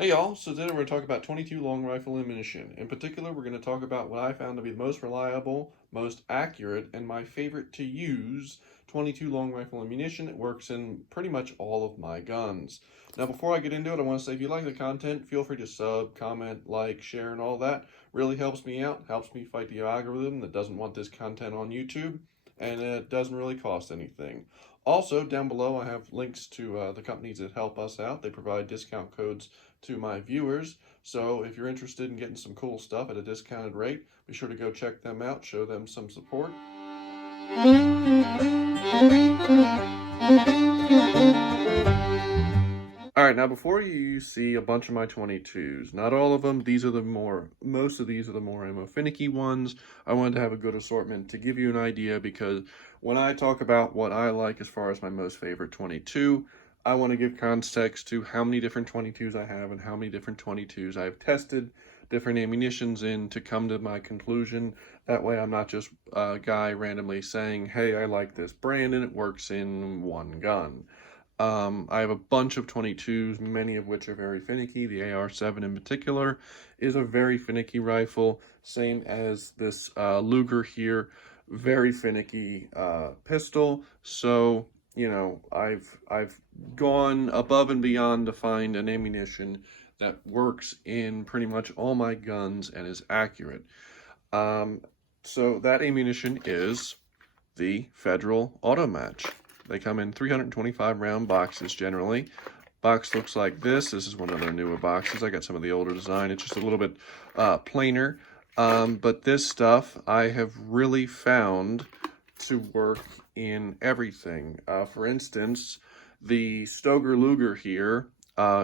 Hey y'all, so today we're going to talk about 22 long rifle ammunition. In particular, we're going to talk about what I found to be the most reliable, most accurate, and my favorite to use 22 long rifle ammunition. It works in pretty much all of my guns. Now, before I get into it, I want to say if you like the content, feel free to sub, comment, like, share, and all that. Really helps me out, helps me fight the algorithm that doesn't want this content on YouTube, and it doesn't really cost anything. Also, down below, I have links to the companies that help us out. They provide discount codes to my viewers. So if you're interested in getting some cool stuff at a discounted rate, be sure to go check them out, show them some support. All right, now before you see a bunch of my 22s, not all of them, most of these are the more ammo finicky ones. I wanted to have a good assortment to give you an idea because when I talk about what I like as far as my most favorite 22, I want to give context to how many different 22s I have and how many different 22s I've tested different ammunitions in to come to my conclusion. That way I'm not just a guy randomly saying, hey, I like this brand and it works in one gun. I have a bunch of 22s, many of which are very finicky. The AR-7 in particular is a very finicky rifle, same as this Luger here, very finicky pistol. So, you know, I've gone above and beyond to find an ammunition that works in pretty much all my guns and is accurate. So that ammunition is the Federal AutoMatch. They come in 325 round boxes generally. Box looks like this. This is one of their newer boxes. I got some of the older design. It's just a little bit plainer. But this stuff I have really found to work in everything. For instance, the Stoeger Luger here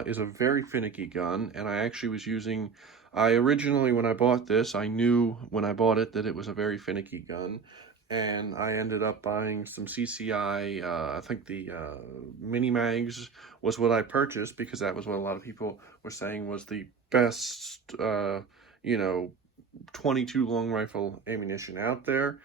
is a very finicky gun, and I actually was using, I originally, when I bought this, I knew when I bought it that it was a very finicky gun, and I ended up buying some CCI, I think the mini mags was what I purchased because that was what a lot of people were saying was the best, you know, 22 long rifle ammunition out there.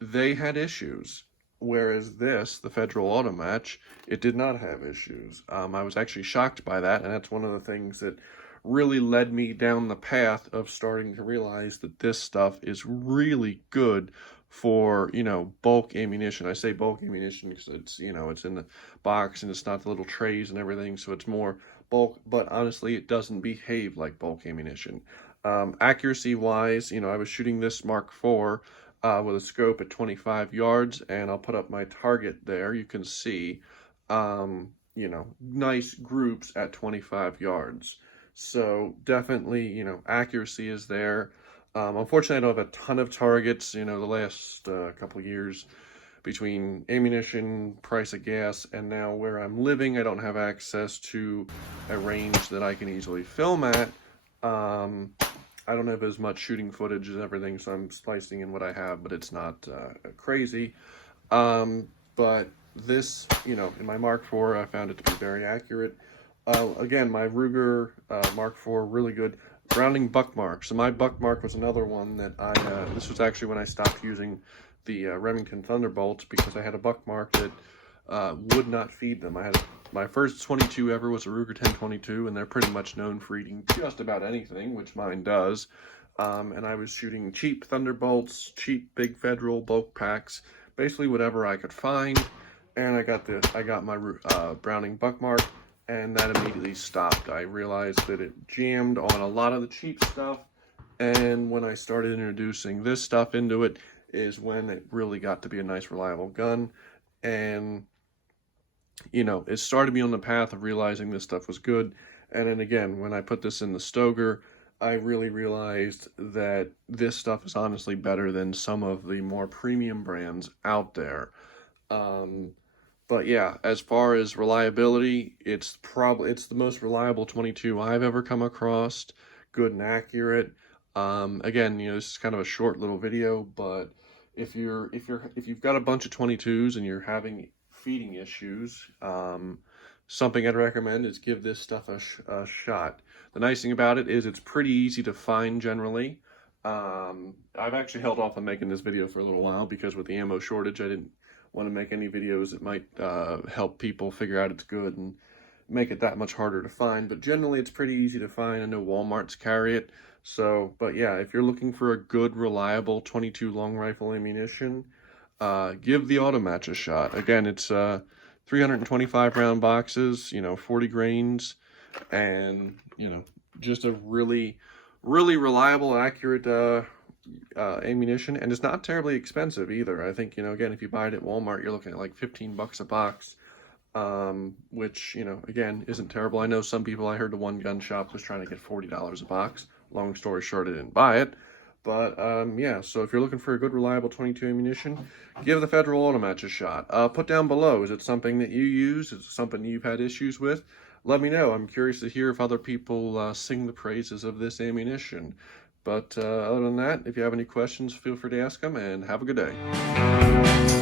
They had issues. Whereas this, the Federal AutoMatch, it did not have issues. I was actually shocked by that, and that's one of the things that really led me down the path of starting to realize that this stuff is really good for, you know, bulk ammunition. I say bulk ammunition because it's, you know, it's in the box and it's not the little trays and everything, so it's more bulk, but honestly, it doesn't behave like bulk ammunition. Accuracy wise, you know, I was shooting this Mark IV with a scope at 25 yards, and I'll put up my target there. You can see, you know, nice groups at 25 yards. So definitely, you know, accuracy is there. Unfortunately, I don't have a ton of targets. You know, the last couple of years between ammunition, price of gas, and now where I'm living, I don't have access to a range that I can easily film at. I don't have as much shooting footage as everything, so I'm splicing in what I have, but it's not crazy. But this, you know, in my Mark IV, I found it to be very accurate. Again, my Ruger Mark IV, really good. Browning buck mark. So my buck mark was another one that this was actually when I stopped using the Remington Thunderbolts because I had a buck mark that would not feed them. I had my first 22 ever was a Ruger 1022, and they're pretty much known for eating just about anything, which mine does. And I was shooting cheap Thunderbolts, cheap big Federal bulk packs, basically whatever I could find. And I got my Browning buck mark, and that immediately stopped. I realized that it jammed on a lot of the cheap stuff, and when I started introducing this stuff into it is when it really got to be a nice reliable gun. And you know, it started me on the path of realizing this stuff was good. And then again, when I put this in the Stoeger, I really realized that this stuff is honestly better than some of the more premium brands out there. But yeah, as far as reliability, it's the most reliable 22 I've ever come across. Good and accurate. Again, you know, this is kind of a short little video, but if you've got a bunch of 22s and you're having feeding issues, something I'd recommend is give this stuff a shot. The nice thing about it is it's pretty easy to find generally. I've actually held off on making this video for a little while because with the ammo shortage, I didn't want to make any videos that might help people figure out it's good and make it that much harder to find, but generally it's pretty easy to find. I know Walmart's carry it. So, but yeah, if you're looking for a good, reliable 22 long rifle ammunition, give the AutoMatch a shot. Again, it's 325 round boxes, 40 grains, and just a really, really reliable, accurate ammunition, and it's not terribly expensive either. I think, again, if you buy it at Walmart, you're looking at like 15 bucks a box, which, again, isn't terrible. I know some people, I heard the one gun shop was trying to get $40 a box. Long story short, I didn't buy it. But, yeah, so if you're looking for a good, reliable 22 ammunition, give the Federal AutoMatch a shot. Put down below, is it something that you use? Is it something you've had issues with? Let me know. I'm curious to hear if other people sing the praises of this ammunition. But other than that, if you have any questions, feel free to ask them, and have a good day.